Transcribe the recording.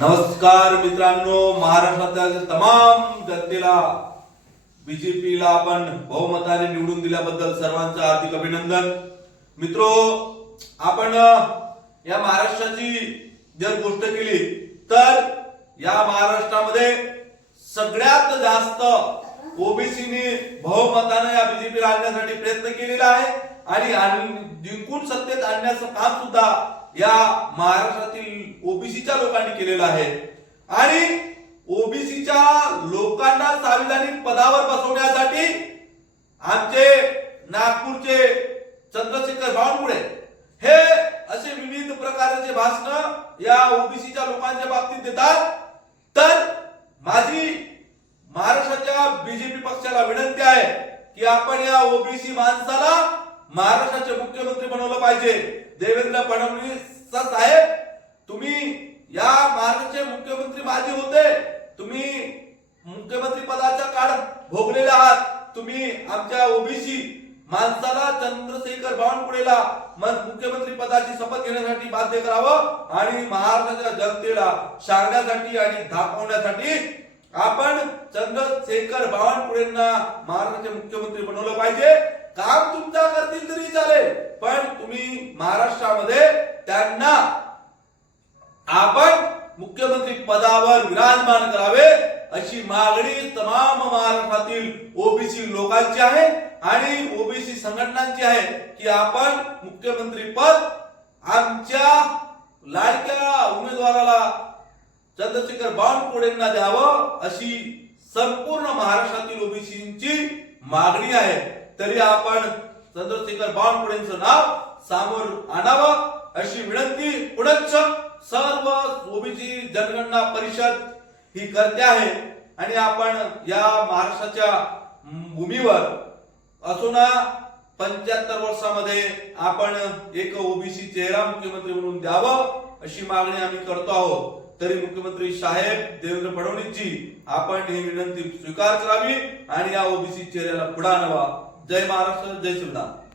नमस्कार मित्रांनो महाराष्ट्रातील तमाम जनतेला बीजेपीला आपण बहुमताने निवडून दिल्याबद्दल सर्वांचं हार्दिक अभिनंदन. मित्रो आपण या महाराष्ट्राची जर गोष्ट केली तर या महाराष्ट्रामध्ये सगळ्यात जास्त ओबीसीने बहुमताने या बीजेपीला आणण्यासाठी प्रयत्न केलेला आहे. आणि जिंकून सत्तेत आणण्याचं काम सुद्धा या महाराष्ट्रातील ओबीसीच्या लोकांनी केलेलं आहे. आणि ओबीसीच्या लोकांना संविधानिक पदावर बसवण्यासाठी आमचे नागपूरचे चंद्रशेखर बावनकुळे हे असे विविध प्रकारचे भाषण या ओबीसीच्या लोकांच्या बाबतीत देतात. तर माझी महाराष्ट्राच्या बीजेपी पक्षाला विनंती आहे की आपण या ओबीसी माणसाला महाराष्ट्राचे मुख्यमंत्री बनवलं पाहिजे. देवेंद्र फडणवीस साहेब तुम्ही या महाराष्ट्राचे मुख्यमंत्री माझे होते. तुम्ही मुख्यमंत्री पदाचा काळ भोगलेला आहात. तुम्ही आमच्या ओबीसी माणसाला चंद्रशेखर बावनकुळेला मन- मुख्यमंत्री पदाची शपथ घेण्यासाठी बाध्य करावं आणि महाराष्ट्राच्या जनतेला सांगण्यासाठी आणि दाखवण्यासाठी आपण चंद्रशेखर बावनकुळेंना महाराष्ट्राचे मुख्यमंत्री बनवलं पाहिजे. काम तुमचा करतील तरी चालेल पण तुम्ही महाराष्ट्रामध्ये त्यांना आपण मुख्यमंत्री पदावर विराजमान करावे अशी मागणी तमाम महाराष्ट्रातील ओबीसी लोकांची आहे आणि ओबीसी संघटनांची आहे की आपण मुख्यमंत्री पद आमच्या चंद्रशेखर बावनकुळेंना द्यावं अशी संपूर्ण महाराष्ट्रातील ओबीसीची मागणी आहे. तरी आपण चंद्रशेखर बावनकुळेंचं नाव समोर आणावं अशी विनंती पुढच सर्व ओबीसी जनगणना परिषद ही करते आहे. आणि आपण या महाराष्ट्राच्या भूमीवर असून पंच्याहत्तर वर्षामध्ये आपण एक ओबीसी चेहरा मुख्यमंत्री म्हणून द्यावं अशी मागणी आम्ही करतो आहोत. तरी मुख्यमंत्री साहेब देवेंद्र फडणवीसजी आपण ही विनंती स्वीकार करावी आणि या ओबीसी चेहऱ्याला पुढे आणावा. जय महाराष्ट्र जय शिवराम